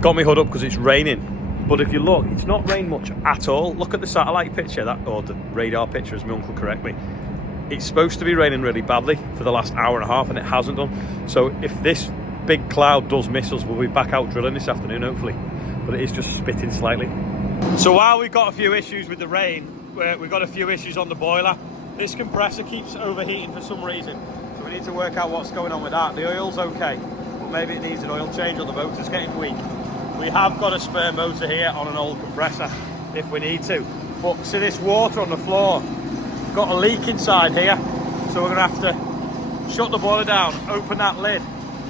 got my hood up because it's raining. But if you look, it's not rained much at all. Look at the satellite picture, or the radar picture, as my uncle correct me. It's supposed to be raining really badly for the last hour and a half, and it hasn't done. So if this big cloud does miss us, we'll be back out drilling this afternoon, hopefully. But it is just spitting slightly. So while we've got a few issues with the rain, we've got a few issues on the boiler. This compressor keeps overheating for some reason. So we need to work out what's going on with that. The oil's okay, but maybe it needs an oil change or the motor's getting weak. We have got a spare motor here on an old compressor if we need to. But see this water on the floor? We've got a leak inside here. So we're gonna have to shut the boiler down, open that lid,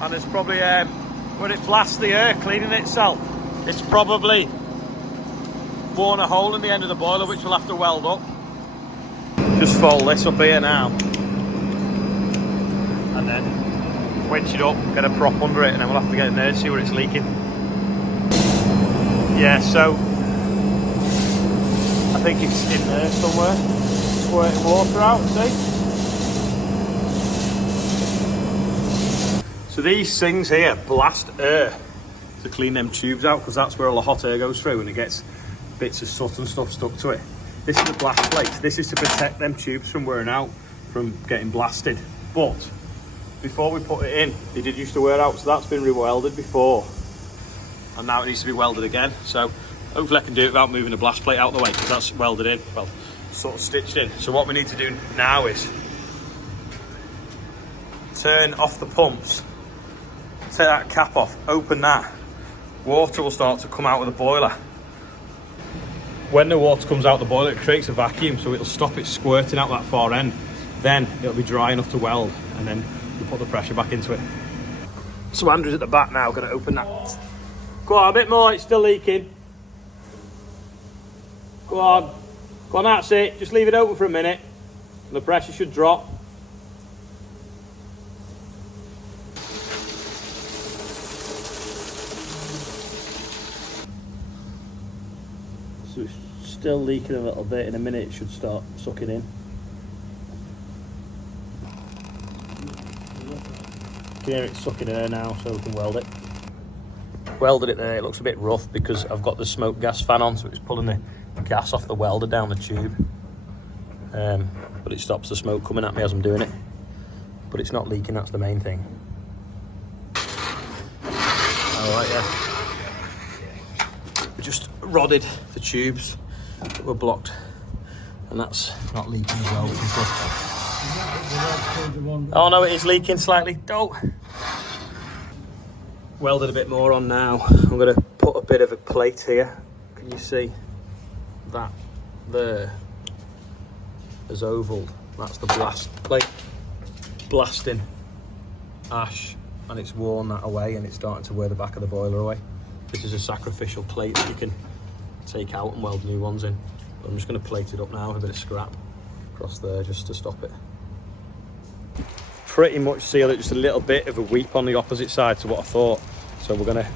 and it's probably, when it blasts the air cleaning itself, it's probably worn a hole in the end of the boiler, which we'll have to weld up. Just fold this up here now. And then winch it up, get a prop under it, and then we'll have to get in there and see where it's leaking. Yeah, so I think it's in there somewhere, squirting water out, see? So these things here blast air to clean them tubes out, because that's where all the hot air goes through and it gets bits of soot and stuff stuck to it. This is a blast plate. This is to protect them tubes from wearing out, from getting blasted. But before we put it in, they did used to wear out, so that's been re-welded before. And now it needs to be welded again. So hopefully I can do it without moving the blast plate out of the way, because that's welded in, well, sort of stitched in. So what we need to do now is turn off the pumps, take that cap off, open that. Water will start to come out of the boiler. When the water comes out the boiler, it creates a vacuum, so it'll stop it squirting out that far end. Then it'll be dry enough to weld, and then you put the pressure back into it. So Andrew's at the back now, going to open that. Go on, a bit more, it's still leaking. Go on, that's it. Just leave it open for a minute. The pressure should drop. So it's still leaking a little bit. In a minute it should start sucking in. You can hear it sucking in there now, so we can weld it. Welded it there. It looks a bit rough because I've got the smoke gas fan on, so it's pulling the gas off the welder down the tube. But it stops the smoke coming at me as I'm doing it. But it's not leaking, that's the main thing. Alright, yeah. We just rodded the tubes that were blocked, and that's not leaking as well, which is good. Oh no, it is leaking slightly. Don't. Welded a bit more on now. I'm going to put a bit of a plate here. Can you see that there is oval? That's the blast plate, blasting ash, and it's worn that away, and it's starting to wear the back of the boiler away. This is a sacrificial plate that you can take out and weld new ones in. But I'm just going to plate it up now with a bit of scrap across there just to stop it. Pretty much seal it, just a little bit of a weep on the opposite side to what I thought. So we're going to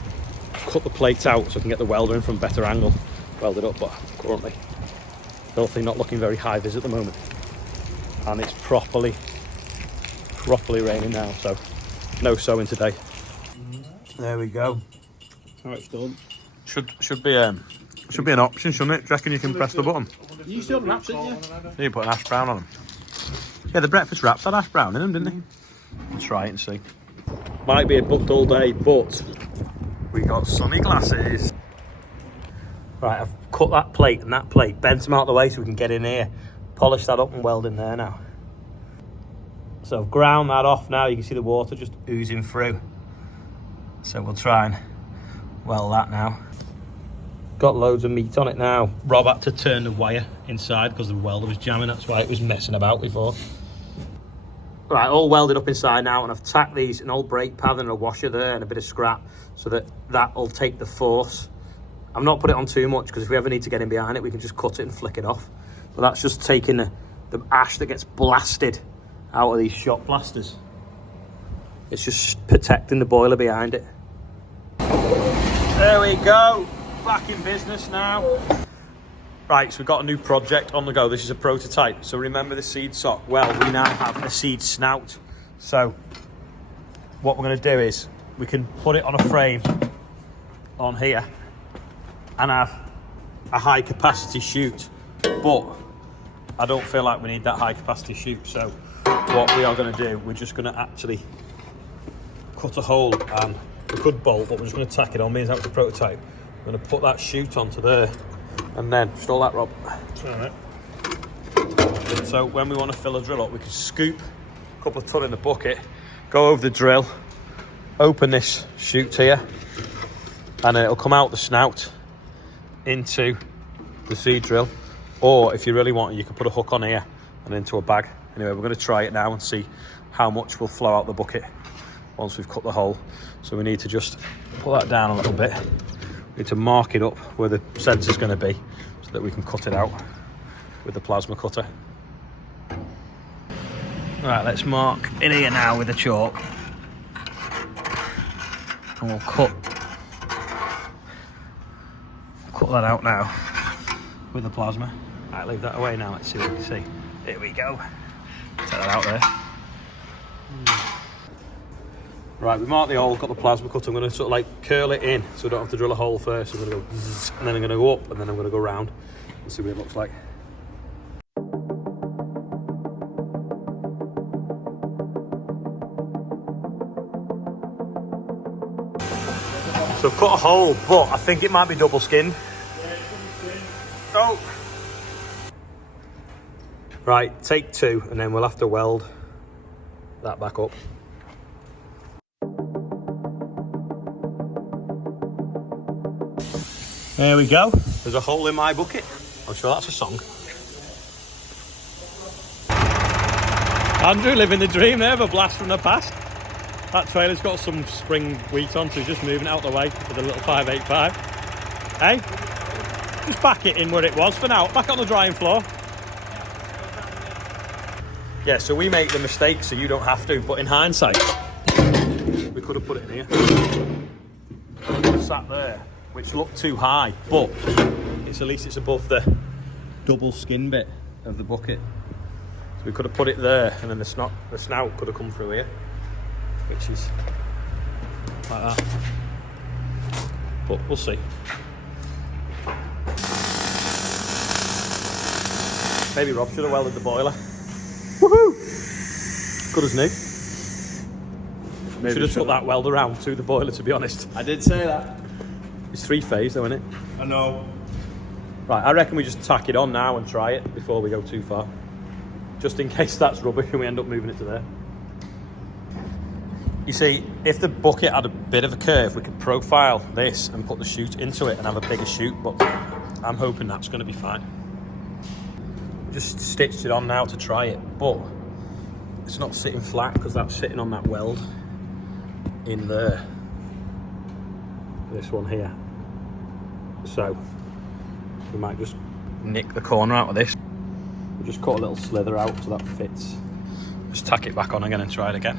cut the plate out so I can get the welder in from a better angle. Weld it up, but currently filthy, not looking very high vis at the moment. And it's properly raining now, so no sewing today. There we go. How it's done. Should be an option, shouldn't it? Do you reckon you can press the button? You still have wraps, didn't you? You put an ash brown on them. Yeah, the breakfast wraps had ash brown in them, didn't they? We'll try it and see. Might be a dull day, but we got sunny glasses. Right, I've cut that plate and that plate, bent them out of the way so we can get in here, polish that up and weld in there now. So I've ground that off now. You can see the water just oozing through. So we'll try and weld that now. Got loads of meat on it now. Rob had to turn the wire inside because the welder was jamming. That's why it was messing about before. Right, all welded up inside now, and I've tacked these, an old brake pad and a washer there and a bit of scrap so that will take the force. I've not put it on too much because if we ever need to get in behind it, we can just cut it and flick it off. But that's just taking the ash that gets blasted out of these shot blasters. It's just protecting the boiler behind it. There we go. Back in business now. Right, so we've got a new project on the go. This is a prototype. So remember the seed sock? Well, we now have a seed snout. So what we're going to do is we can put it on a frame on here and have a high capacity chute, but I don't feel like we need that high capacity chute. So what we are going to do, we're just going to actually cut a hole, and we could bolt, but we're just going to tack it on. Means that's the prototype. I'm going to put that chute onto there, and then just all that, Rob. Right. So when we want to fill a drill up, we can scoop a couple of ton in the bucket, go over the drill, open this chute here, and then it'll come out the snout into the seed drill. Or if you really want, you can put a hook on here and into a bag. Anyway, we're going to try it now and see how much will flow out the bucket once we've cut the hole. So we need to just pull that down a little bit. We need to mark it up where the sensor's going to be so that we can cut it out with the plasma cutter. Right, let's mark in here now with a chalk. And we'll cut that out now with the plasma. Right, leave that away now. Let's see what we can see. Here we go. Take that out there. Right, we marked the hole, got the plasma cutter. I'm going to sort of like curl it in so we don't have to drill a hole first. I'm going to go zzz, and then I'm going to go up, and then I'm going to go round and see what it looks like. So I've cut a hole, but I think it might be double skinned. Oh! Right, take two, and then we'll have to weld that back up. There we go. There's a hole in my bucket. I'm sure that's a song. Andrew living the dream there, of a blast from the past. That trailer's got some spring wheat on, so he's just moving out of the way with a little 585. Hey? Just back it in where it was for now. Back on the drying floor. Yeah, so we make the mistake so you don't have to, but in hindsight, we could have put it in here. Sat there, which looked too high, but at least it's above the double skin bit of the bucket. So we could have put it there, and then the snout could have come through here, which is like that. But we'll see. Maybe Rob should have welded the boiler. Woohoo! Good as new. Maybe should have took that weld around to the boiler, to be honest. I did say that. It's 3-phase though, isn't it? I know. Right, I reckon we just tack it on now and try it before we go too far. Just in case that's rubbish and we end up moving it to there. You see, if the bucket had a bit of a curve, we could profile this and put the chute into it and have a bigger chute, but I'm hoping that's going to be fine. Just stitched it on now to try it, but it's not sitting flat because that's sitting on that weld in there. This one here. So we might just nick the corner out of this. We'll just cut a little slither out so that fits. Just tack it back on again and try it again.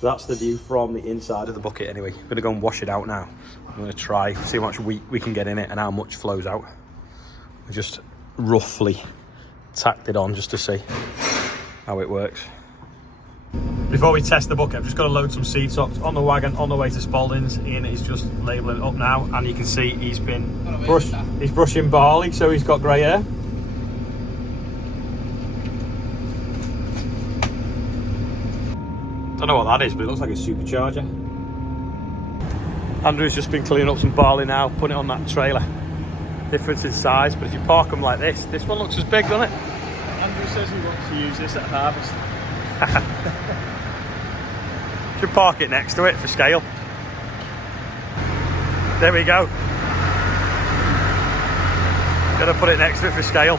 So that's the view from the inside of the bucket anyway. I'm going to go and wash it out now. I'm going to try, see how much wheat we can get in it and how much flows out. We just roughly tacked it on just to see how it works. Before we test the bucket, I've just got to load some seed socks on the wagon on the way to Spalding's. Ian is just labelling it up now, and you can see he's brushing barley, so he's got grey hair. Don't know what that is, but it looks like a supercharger. Andrew's just been cleaning up some barley now, putting it on that trailer. Difference in size, but if you park them like this one looks as big, doesn't it? Andrew says he wants to use this at harvest. Should park it next to it for scale. There we go. Gonna put it next to it for scale.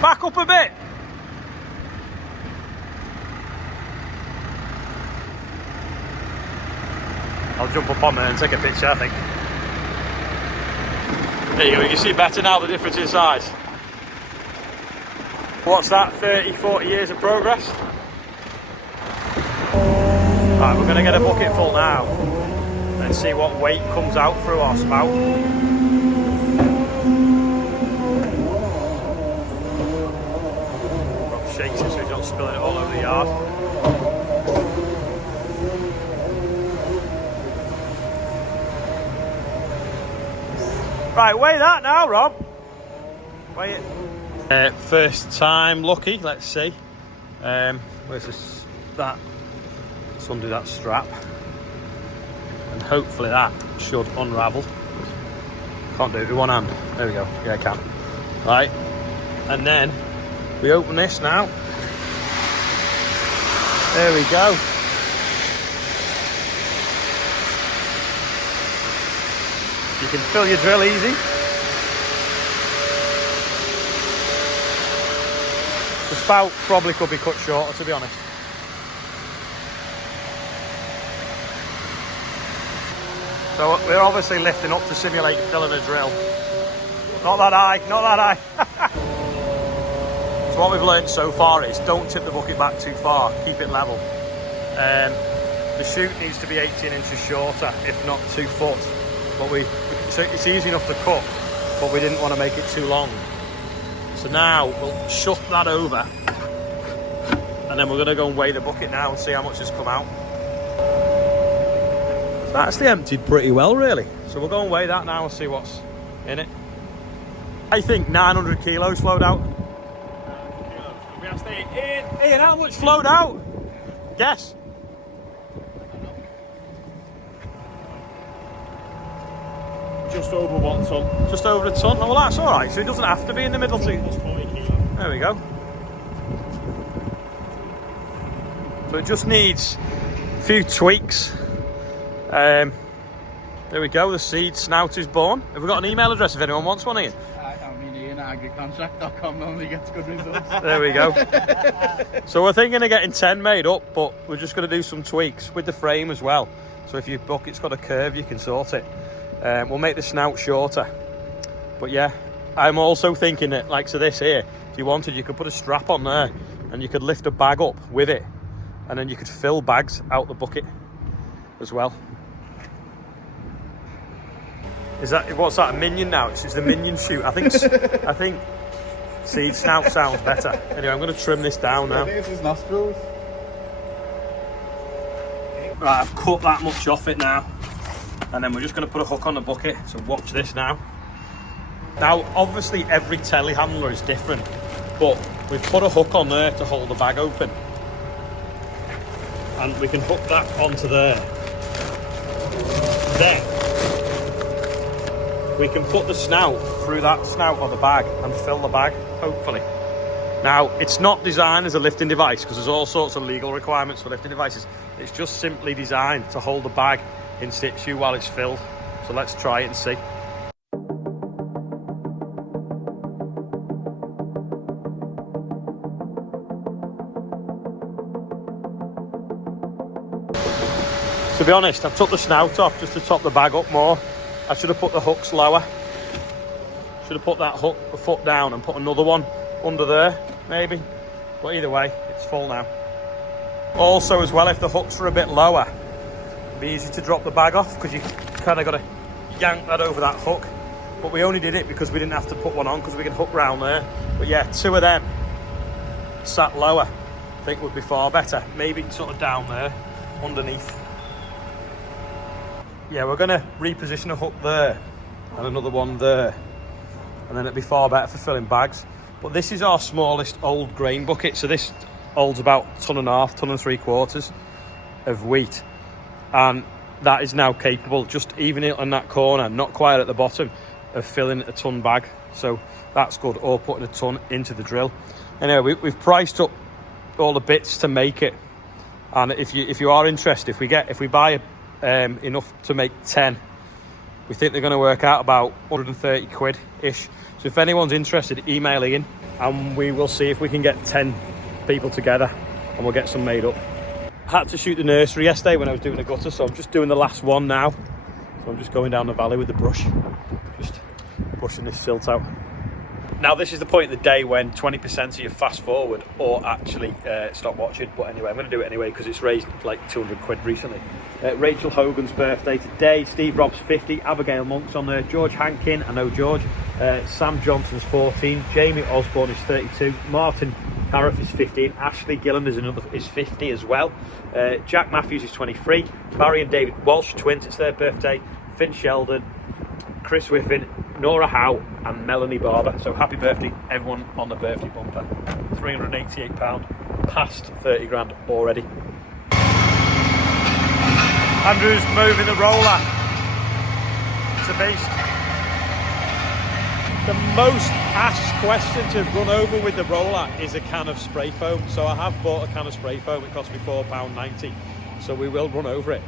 Back up a bit. I'll jump up on there and take a picture, I think. There you go, you can see better now the difference in size. What's that, 30, 40 years of progress? Right, we're going to get a bucket full now and see what weight comes out through our spout. shakes it so he's not spilling it all over the yard. Right, weigh that now, Rob. Weigh it. First time lucky, let's see. Where's this? That. Let's undo that strap. And hopefully that should unravel. Can't do it with one hand. There we go. Yeah, I can. Right. And then we open this now. There we go. You can fill your drill easy. The spout probably could be cut shorter, to be honest. So we're obviously lifting up to simulate filling a drill. Not that high, not that high. So what we've learned so far is don't tip the bucket back too far, keep it level. The chute needs to be 18 inches shorter, if not 2 foot. But so it's easy enough to cut, but we didn't want to make it too long. So now we'll shut that over, and then we're going to go and weigh the bucket now and see how much has come out. It's actually emptied pretty well, really. So we'll go and weigh that now and see what's in it. I think 900 kilos flowed out. We have to stay in. Ian, how much flowed out? Guess. Just over 1 ton. Just over a ton. Oh, well, that's all right. So it doesn't have to be in the middle. There we go. So it just needs a few tweaks. There we go. The seed snout is born. Have we got an email address if anyone wants one, Ian? Ian at agricontract.com normally gets good results. There we go. So we're thinking of getting 10 made up, but we're just going to do some tweaks with the frame as well. So if your bucket's got a curve, you can sort it. We'll make the snout shorter. But yeah, I'm also thinking that, like, so this here, if you wanted, you could put a strap on there and you could lift a bag up with it, and then you could fill bags out the bucket as well. Is that, what's that, a minion now? It's the minion chute. I think seed snout sounds better. Anyway, I'm going to trim this down now. This is nostrils. Right, I've cut that much off it now. And then we're just going to put a hook on the bucket. So watch this now. Now, obviously every telehandler is different, but we've put a hook on there to hold the bag open. And we can hook that onto there. Then we can put the snout through that snout of the bag and fill the bag, hopefully. Now, it's not designed as a lifting device because there's all sorts of legal requirements for lifting devices. It's just simply designed to hold the bag in situ while it's filled. So let's try it and see. To be honest, I took the snout off just to top the bag up more. I should have put the hooks lower. Should have put that hook a foot down and put another one under there, maybe. But either way, it's full now. Also as well, if the hooks are a bit lower, it'd be easy to drop the bag off because you kind of got to yank that over that hook. But we only did it because we didn't have to put one on because we can hook round there. But yeah, 2 of them sat lower, I think would be far better. Maybe sort of down there, underneath. Yeah, we're going to reposition a hook there and another one there, and then it'd be far better for filling bags. But this is our smallest old grain bucket, so this holds about 1.5 tons, 1 3/4 of wheat, and that is now capable, just even in that corner, not quite at the bottom, of filling a ton bag. So that's good, or putting a ton into the drill. Anyway, we've priced up all the bits to make it, and if you are interested, if we buy enough to make 10, we think they're going to work out about 130 quid ish. So if anyone's interested, email Ian and we will see if we can get 10 people together and we'll get some made up. I had to shoot the nursery yesterday when I was doing the gutter, so I'm just doing the last one now. So I'm just going down the valley with the brush, just pushing this silt out. Now this is the point of the day when 20% of you fast forward or actually stop watching. But anyway, I'm going to do it anyway because it's raised like 200 quid recently. Rachel Hogan's birthday today, Steve Rob's 50, Abigail Monk's on there, George Hankin, I know George, Sam Johnson's 14, Jamie Osborne is 32, Martin Gareth is 15. Ashley Gillen is 50 as well. Jack Matthews is 23. Barry and David Walsh, twins, it's their birthday. Finn Sheldon, Chris Whiffin, Nora Howe and Melanie Barber. So happy birthday everyone on the birthday bumper. £388, past 30 grand already. Andrew's moving the roller. It's a beast. The most asked question to run over with the roller is a can of spray foam. So I have bought a can of spray foam. It cost me £4.90. So we will run over it.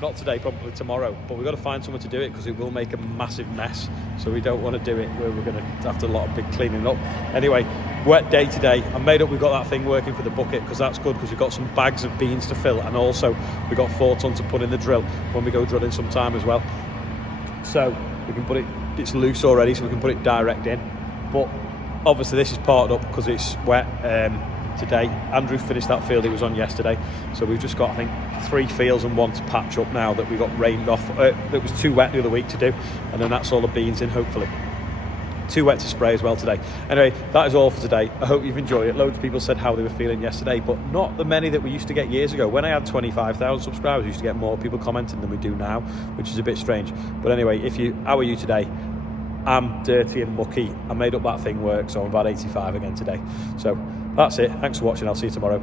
Not today, probably tomorrow. But we've got to find someone to do it because it will make a massive mess. So we don't want to do it where we're going to have to do a lot of big cleaning up. Anyway, wet day today. I made up we've got that thing working for the bucket because that's good because we've got some bags of beans to fill. And also we've got 4 tons to put in the drill when we go drilling sometime as well. So we can put it, it's loose already, so we can put it direct in. But obviously this is parted up because it's wet today. Andrew finished that field he was on yesterday, so we've just got, I think, 3 fields and 1 to patch up now that we got rained off. It was too wet the other week to do, and then that's all the beans in, hopefully. Too wet to spray as well today. Anyway, that is all for today. I hope you've enjoyed it. Loads of people said how they were feeling yesterday, but not the many that we used to get years ago. When I had 25,000 subscribers, we used to get more people commenting than we do now, which is a bit strange. But anyway, how are you today? I'm dirty and mucky. I made up that thing work, so I'm about 85 again today. So that's it. Thanks for watching. I'll see you tomorrow.